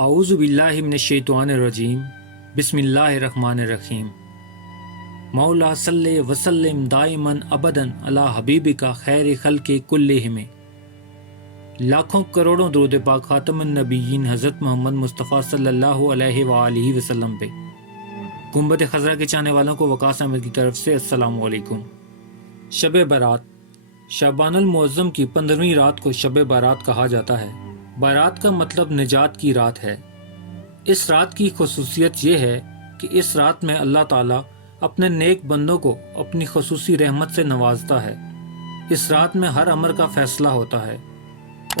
اعوذ باللہ من الشیطان الرجیم بسم اللہ الرحمن الرحیم مولا صلی وسلم دائما ابدا علی حبیبک خیر خلق کلہم۔ لاکھوں کروڑوں درود پاک خاتم النبیین حضرت محمد مصطفیٰ صلی اللہ علیہ وآلہ وسلم پہ۔ گنبد خضرا کے چاہنے والوں کو وقاص احمد کی طرف سے السلام علیکم۔ شب برات شعبان المعظم کی 15ویں رات کو شب برات کہا جاتا ہے۔ برات کا مطلب نجات کی رات ہے۔ اس رات کی خصوصیت یہ ہے کہ اس رات میں اللہ تعالیٰ اپنے نیک بندوں کو اپنی خصوصی رحمت سے نوازتا ہے۔ اس رات میں ہر امر کا فیصلہ ہوتا ہے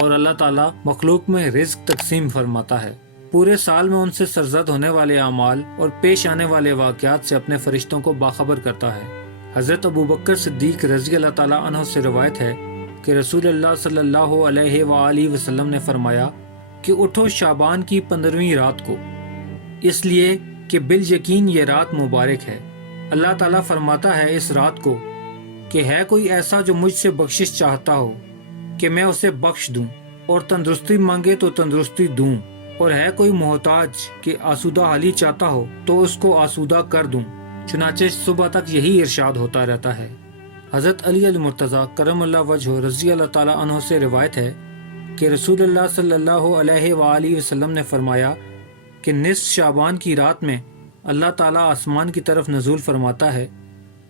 اور اللہ تعالیٰ مخلوق میں رزق تقسیم فرماتا ہے۔ پورے سال میں ان سے سرزد ہونے والے اعمال اور پیش آنے والے واقعات سے اپنے فرشتوں کو باخبر کرتا ہے۔ حضرت ابوبکر صدیق رضی اللہ تعالیٰ عنہ سے روایت ہے کہ رسول اللہ صلی اللہ علیہ وآلہ وسلم نے فرمایا کہ اٹھو شعبان کی 15ویں رات کو، اس لیے کہ بالیقین یہ رات مبارک ہے۔ اللہ تعالیٰ فرماتا ہے اس رات کو کہ ہے کوئی ایسا جو مجھ سے بخشش چاہتا ہو کہ میں اسے بخش دوں، اور تندرستی مانگے تو تندرستی دوں، اور ہے کوئی محتاج کہ آسودہ حالی چاہتا ہو تو اس کو آسودہ کر دوں۔ چنانچہ صبح تک یہی ارشاد ہوتا رہتا ہے۔ حضرت علی المرتضیٰ کرم اللہ وجہہ رضی اللہ تعالیٰ عنہ سے روایت ہے کہ رسول اللہ صلی اللہ علیہ وآلہ وسلم نے فرمایا کہ نصف شعبان کی رات میں اللہ تعالیٰ آسمان کی طرف نزول فرماتا ہے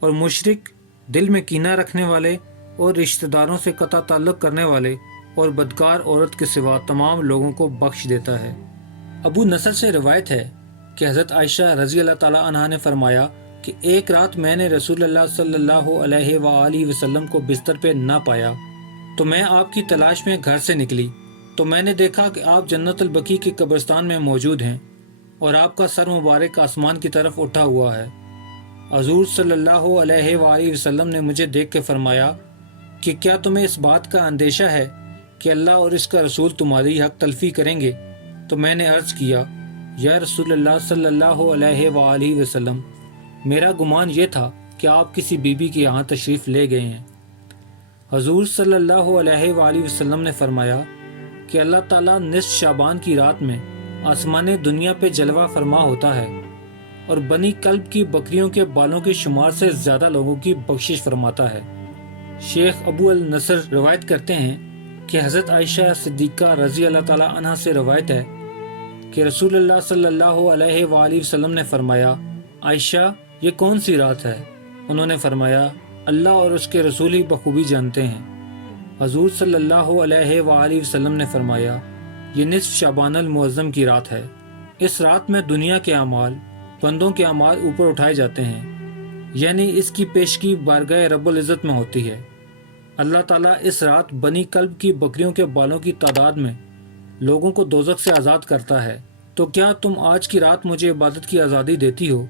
اور مشرک، دل میں کینہ رکھنے والے اور رشتہ داروں سے قطع تعلق کرنے والے اور بدکار عورت کے سوا تمام لوگوں کو بخش دیتا ہے۔ ابو نصر سے روایت ہے کہ حضرت عائشہ رضی اللہ تعالیٰ عنہا نے فرمایا کہ ایک رات میں نے رسول اللہ صلی اللہ علیہ وآلہ وسلم کو بستر پہ نہ پایا تو میں آپ کی تلاش میں گھر سے نکلی تو میں نے دیکھا کہ آپ جنت البقیع کے قبرستان میں موجود ہیں اور آپ کا سر مبارک آسمان کی طرف اٹھا ہوا ہے۔ حضور صلی اللہ علیہ وآلہ وسلم نے مجھے دیکھ کے فرمایا کہ کیا تمہیں اس بات کا اندیشہ ہے کہ اللہ اور اس کا رسول تمہاری حق تلفی کریں گے؟ تو میں نے عرض کیا، یا رسول اللہ صلی اللہ علیہ وآلہ وسلم، میرا گمان یہ تھا کہ آپ کسی بی بی کے یہاں تشریف لے گئے ہیں۔ حضور صلی اللہ علیہ وآلہ وسلم نے فرمایا کہ اللہ تعالیٰ نصف شعبان کی رات میں آسمان دنیا پہ جلوہ فرما ہوتا ہے اور بنی کلب کی بکریوں کے بالوں کے شمار سے زیادہ لوگوں کی بخشش فرماتا ہے۔ شیخ ابو النصر روایت کرتے ہیں کہ حضرت عائشہ صدیقہ رضی اللہ تعالیٰ عنہ سے روایت ہے کہ رسول اللہ صلی اللہ علیہ وآلہ وسلم نے فرمایا، عائشہ یہ کون سی رات ہے؟ انہوں نے فرمایا، اللہ اور اس کے رسول ہی بخوبی جانتے ہیں۔ حضور صلی اللہ علیہ وآلہ وسلم نے فرمایا، یہ نصف شعبان المعظم کی رات ہے۔ اس رات میں دنیا کے اعمال، بندوں کے اعمال اوپر اٹھائے جاتے ہیں، یعنی اس کی پیشگی بارگاہ رب العزت میں ہوتی ہے۔ اللہ تعالیٰ اس رات بنی کلب کی بکریوں کے بالوں کی تعداد میں لوگوں کو دوزخ سے آزاد کرتا ہے۔ تو کیا تم آج کی رات مجھے عبادت کی آزادی دیتی ہو؟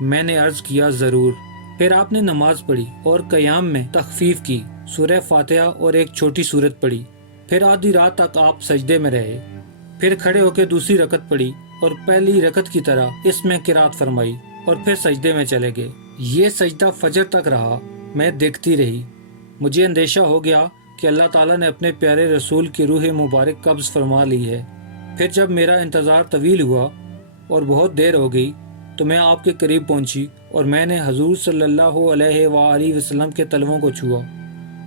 میں نے عرض کیا، ضرور۔ پھر آپ نے نماز پڑھی اور قیام میں تخفیف کی، سورہ فاتحہ اور ایک چھوٹی سورت پڑھی۔ پھر آدھی رات تک آپ سجدے میں رہے، پھر کھڑے ہو کے دوسری رکعت پڑھی اور پہلی رکعت کی طرح اس میں قرات فرمائی اور پھر سجدے میں چلے گئے۔ یہ سجدہ فجر تک رہا۔ میں دیکھتی رہی۔ مجھے اندیشہ ہو گیا کہ اللہ تعالیٰ نے اپنے پیارے رسول کی روح مبارک قبض فرما لی ہے۔ پھر جب میرا انتظار طویل ہوا اور بہت دیر ہو گئی تو میں آپ کے قریب پہنچی اور میں نے حضور صلی اللہ علیہ وآلہ وسلم کے تلووں کو چھوا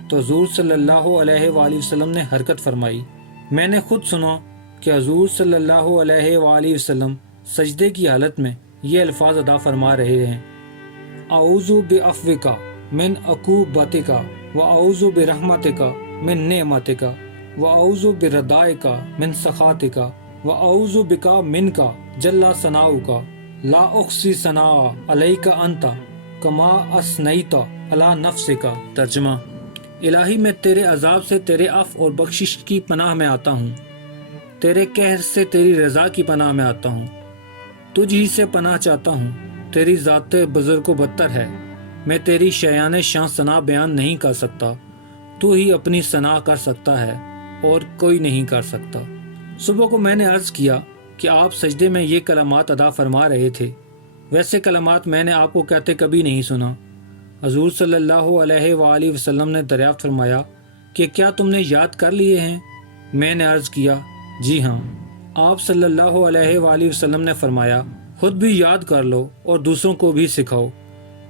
تو حضور صلی اللہ علیہ وآلہ وسلم نے حرکت فرمائی۔ میں نے خود سنا کہ حضور صلی اللہ علیہ وآلہ وسلم سجدے کی حالت میں یہ الفاظ ادا فرما رہے ہیں، اعوذ بعفوک من عقوبتک واعوذ برحمتک من نعمتک واعوذ برضائک من سخطک واعوذ بک منک جل ثناؤک لا احصی ثناء علیک انت کما اثنیت علی نفسک۔ ترجمہ: الہی میں تیرے عذاب سے تیرے عفو اور بخشش کی پناہ میں آتا ہوں، تیرے قہر سے تیری رضا کی پناہ میں آتا ہوں، تجھ ہی سے پناہ چاہتا ہوں، تیری ذات بزرگ و بدتر ہے، میں تیری شایان شان ثنا بیان نہیں کر سکتا، تو ہی اپنی ثنا کر سکتا ہے اور کوئی نہیں کر سکتا۔ صبح کو میں نے عرض کیا کہ آپ سجدے میں یہ کلمات ادا فرما رہے تھے، ویسے کلمات میں نے آپ کو کہتے کبھی نہیں سنا۔ حضور صلی اللہ علیہ وآلہ وسلم نے دریافت فرمایا کہ کیا تم نے یاد کر لیے ہیں؟ میں نے عرض کیا، جی ہاں۔ آپ صلی اللہ علیہ وآلہ وسلم نے فرمایا، خود بھی یاد کر لو اور دوسروں کو بھی سکھاؤ،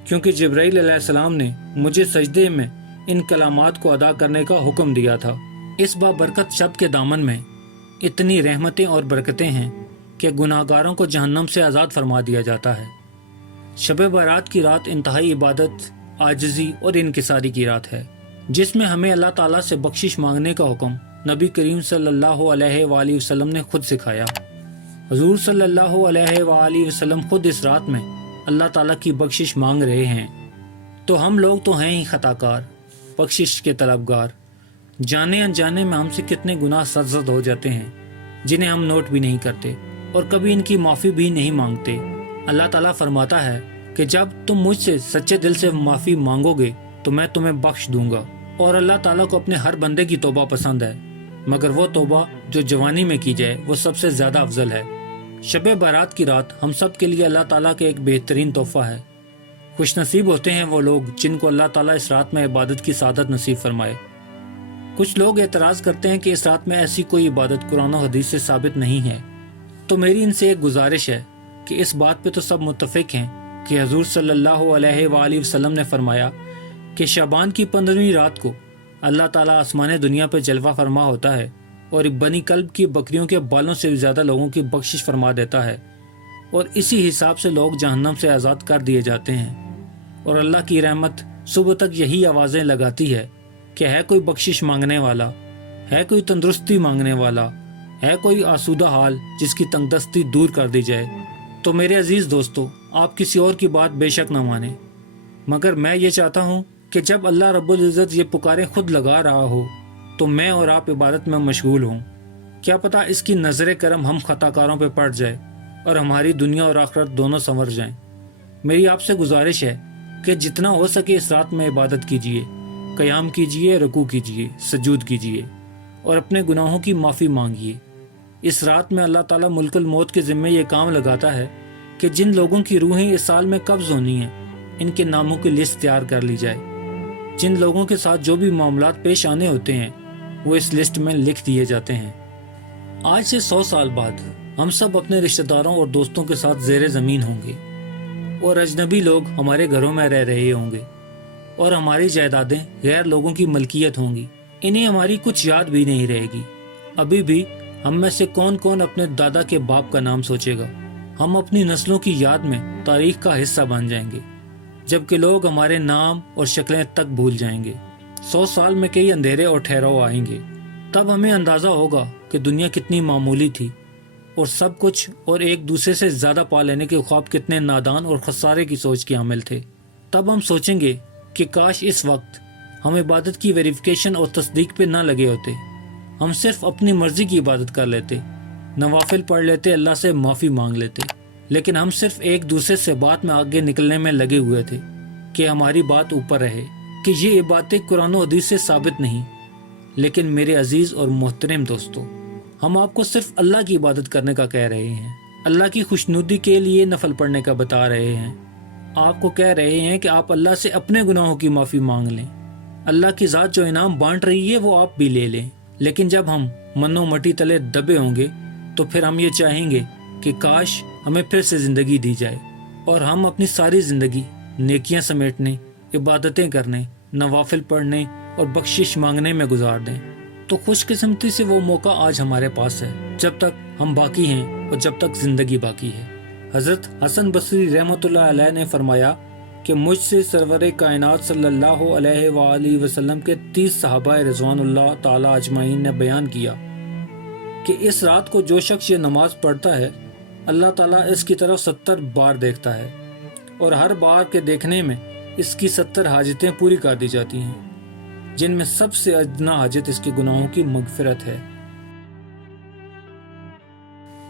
کیونکہ جبرائیل علیہ السلام نے مجھے سجدے میں ان کلمات کو ادا کرنے کا حکم دیا تھا۔ اس بابرکت شب کے دامن میں اتنی رحمتیں اور برکتیں ہیں کہ گناہگاروں کو جہنم سے آزاد فرما دیا جاتا ہے۔ شب برات کی رات انتہائی عبادت، عاجزی اور انکساری کی رات ہے، جس میں ہمیں اللہ تعالیٰ سے بخشش مانگنے کا حکم نبی کریم صلی اللہ علیہ وآلہ وسلم نے خود سکھایا۔ حضور صلی اللہ علیہ وآلہ وسلم خود اس رات میں اللہ تعالیٰ کی بخشش مانگ رہے ہیں، تو ہم لوگ تو ہیں ہی خطا کار، بخشش کے طلبگار۔ جانے انجانے میں ہم سے کتنے گناہ سرزد ہو جاتے ہیں جنہیں ہم نوٹ بھی نہیں کرتے اور کبھی ان کی معافی بھی نہیں مانگتے۔ اللہ تعالیٰ فرماتا ہے کہ جب تم مجھ سے سچے دل سے معافی مانگو گے تو میں تمہیں بخش دوں گا، اور اللہ تعالیٰ کو اپنے ہر بندے کی توبہ پسند ہے، مگر وہ توبہ جو جوانی میں کی جائے وہ سب سے زیادہ افضل ہے۔ شب برات کی رات ہم سب کے لیے اللہ تعالیٰ کے ایک بہترین تحفہ ہے۔ خوش نصیب ہوتے ہیں وہ لوگ جن کو اللہ تعالیٰ اس رات میں عبادت کی سعادت نصیب فرمائے۔ کچھ لوگ اعتراض کرتے ہیں کہ اس رات میں ایسی کوئی عبادت قرآن و حدیث سے ثابت نہیں ہے، تو میری ان سے ایک گزارش ہے کہ اس بات پہ تو سب متفق ہیں کہ حضور صلی اللہ علیہ وآلہ وسلم نے فرمایا کہ شعبان کی 15ویں رات کو اللہ تعالیٰ آسمان دنیا پہ جلوہ فرما ہوتا ہے اور بنی کلب کی بکریوں کے بالوں سے زیادہ لوگوں کی بخشش فرما دیتا ہے، اور اسی حساب سے لوگ جہنم سے آزاد کر دیے جاتے ہیں، اور اللہ کی رحمت صبح تک یہی آوازیں لگاتی ہے کہ ہے کوئی بخشش مانگنے والا، ہے کوئی تندرستی مانگنے والا، ہے کوئی آسودہ حال جس کی تنگدستی دور کر دی جائے۔ تو میرے عزیز دوستو، آپ کسی اور کی بات بے شک نہ مانیں، مگر میں یہ چاہتا ہوں کہ جب اللہ رب العزت یہ پکاریں خود لگا رہا ہو تو میں اور آپ عبادت میں مشغول ہوں۔ کیا پتہ اس کی نظر کرم ہم خطا کاروں پہ پڑ جائے اور ہماری دنیا اور آخرت دونوں سنور جائیں۔ میری آپ سے گزارش ہے کہ جتنا ہو سکے اس رات میں عبادت کیجیے، قیام کیجیے، رکوع کیجیے، سجود کیجیے اور اپنے گناہوں کی معافی مانگیے۔ اس رات میں اللہ تعالیٰ ملک الموت کے ذمے یہ کام لگاتا ہے کہ جن لوگوں کی روحیں اس سال میں قبض ہونی ہیں ان کے ناموں کی لسٹ تیار کر لی جائے۔ جن لوگوں کے ساتھ جو بھی معاملات پیش آنے ہوتے ہیں وہ اس لسٹ میں لکھ دیے جاتے ہیں۔ آج سے 100 سال بعد ہم سب اپنے رشتہ داروں اور دوستوں کے ساتھ زیر زمین ہوں گے، اور اجنبی لوگ ہمارے گھروں میں رہ رہے ہوں گے، اور ہماری جائیدادیں غیر لوگوں کی ملکیت ہوں گی۔ انہیں ہماری کچھ یاد بھی نہیں رہے گی۔ ابھی بھی ہم میں سے کون کون اپنے دادا کے باپ کا نام سوچے گا؟ ہم اپنی نسلوں کی یاد میں تاریخ کا حصہ بن جائیں گے، جبکہ لوگ ہمارے نام اور شکلیں تک بھول جائیں گے۔ 100 سال میں کئی اندھیرے اور ٹھہراؤ آئیں گے، تب ہمیں اندازہ ہوگا کہ دنیا کتنی معمولی تھی، اور سب کچھ اور ایک دوسرے سے زیادہ پا لینے کے خواب کتنے نادان اور خسارے کی سوچ کے حامل تھے۔ تب ہم سوچیں گے کہ کاش اس وقت ہم عبادت کی ویریفیکیشن اور تصدیق پہ نہ لگے ہوتے، ہم صرف اپنی مرضی کی عبادت کر لیتے، نوافل پڑھ لیتے، اللہ سے معافی مانگ لیتے، لیکن ہم صرف ایک دوسرے سے بات میں آگے نکلنے میں لگے ہوئے تھے کہ ہماری بات اوپر رہے، کہ یہ عبادتیں قرآن و حدیث سے ثابت نہیں۔ لیکن میرے عزیز اور محترم دوستو، ہم آپ کو صرف اللہ کی عبادت کرنے کا کہہ رہے ہیں، اللہ کی خوشنودی کے لیے نفل پڑھنے کا بتا رہے ہیں۔ آپ کو کہہ رہے ہیں کہ آپ اللہ سے اپنے گناہوں کی معافی مانگ لیں، اللہ کی ذات جو انعام بانٹ رہی ہے وہ آپ بھی لے لیں۔ لیکن جب ہم من و مٹی تلے دبے ہوں گے تو پھر ہم یہ چاہیں گے کہ کاش ہمیں پھر سے زندگی دی جائے اور ہم اپنی ساری زندگی نیکیاں سمیٹنے، عبادتیں کرنے، نوافل پڑھنے اور بخشش مانگنے میں گزار دیں۔ تو خوش قسمتی سے وہ موقع آج ہمارے پاس ہے، جب تک ہم باقی ہیں اور جب تک زندگی باقی ہے۔ حضرت حسن بصری رحمۃ اللہ علیہ نے فرمایا کہ مجھ سے سرور کائنات صلی اللہ علیہ وآلہ وسلم کے 30 صحابہ رضوان اللہ تعالی اجمعین نے بیان کیا کہ اس رات کو جو شخص یہ نماز پڑھتا ہے اللہ تعالیٰ اس کی طرف 70 بار دیکھتا ہے، اور ہر بار کے دیکھنے میں اس کی 70 حاجتیں پوری کر دی جاتی ہیں، جن میں سب سے ادنا حاجت اس کے گناہوں کی مغفرت ہے۔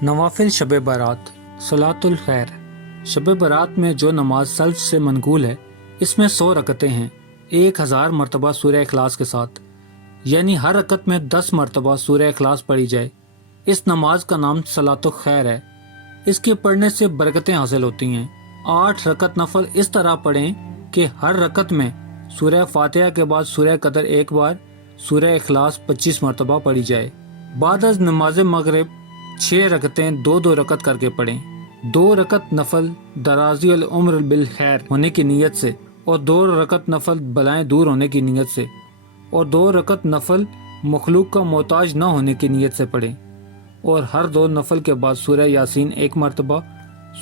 نوافل شب برات، صلاۃ الخیر۔ شب برات میں جو نماز سلف سے منقول ہے اس میں 100 رکعتیں ہیں، 1000 مرتبہ سورہ اخلاص کے ساتھ، یعنی ہر رکعت میں 10 مرتبہ سورہ اخلاص پڑھی جائے۔ اس نماز کا نام صلاۃ الخیر ہے۔ اس کے پڑھنے سے برکتیں حاصل ہوتی ہیں۔ 8 رکعت نفل اس طرح پڑھیں کہ ہر رکعت میں سورہ فاتحہ کے بعد سورہ قدر 1 بار، سورہ اخلاص 25 مرتبہ پڑھی جائے۔ بعد از نماز مغرب 6 رکعتیں 2 رکعت کر کے پڑھیں۔ 2 رکعت نفل درازی العمر بالخیر ہونے کی نیت سے، اور 2 رکعت نفل بلائیں دور ہونے کی نیت سے، اور 2 رکعت نفل مخلوق کا محتاج نہ ہونے کی نیت سے پڑھیں، اور ہر 2 نفل کے بعد سورہ یاسین 1 مرتبہ،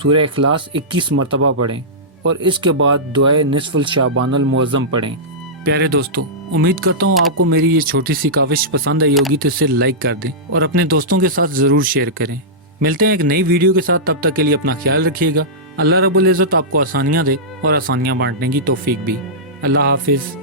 سورہ اخلاص 21 مرتبہ پڑھیں، اور اس کے بعد دعائے نصف الشعبان المعظم پڑھیں۔ پیارے دوستو، امید کرتا ہوں آپ کو میری یہ چھوٹی سی کاوش پسند آئی ہوگی، تو اسے لائک کر دیں اور اپنے دوستوں کے ساتھ ضرور شیئر کریں۔ ملتے ہیں ایک نئی ویڈیو کے ساتھ، تب تک کے لیے اپنا خیال رکھیے گا۔ اللہ رب العزت آپ کو آسانیاں دے اور آسانیاں بانٹنے کی توفیق بھی۔ اللہ حافظ۔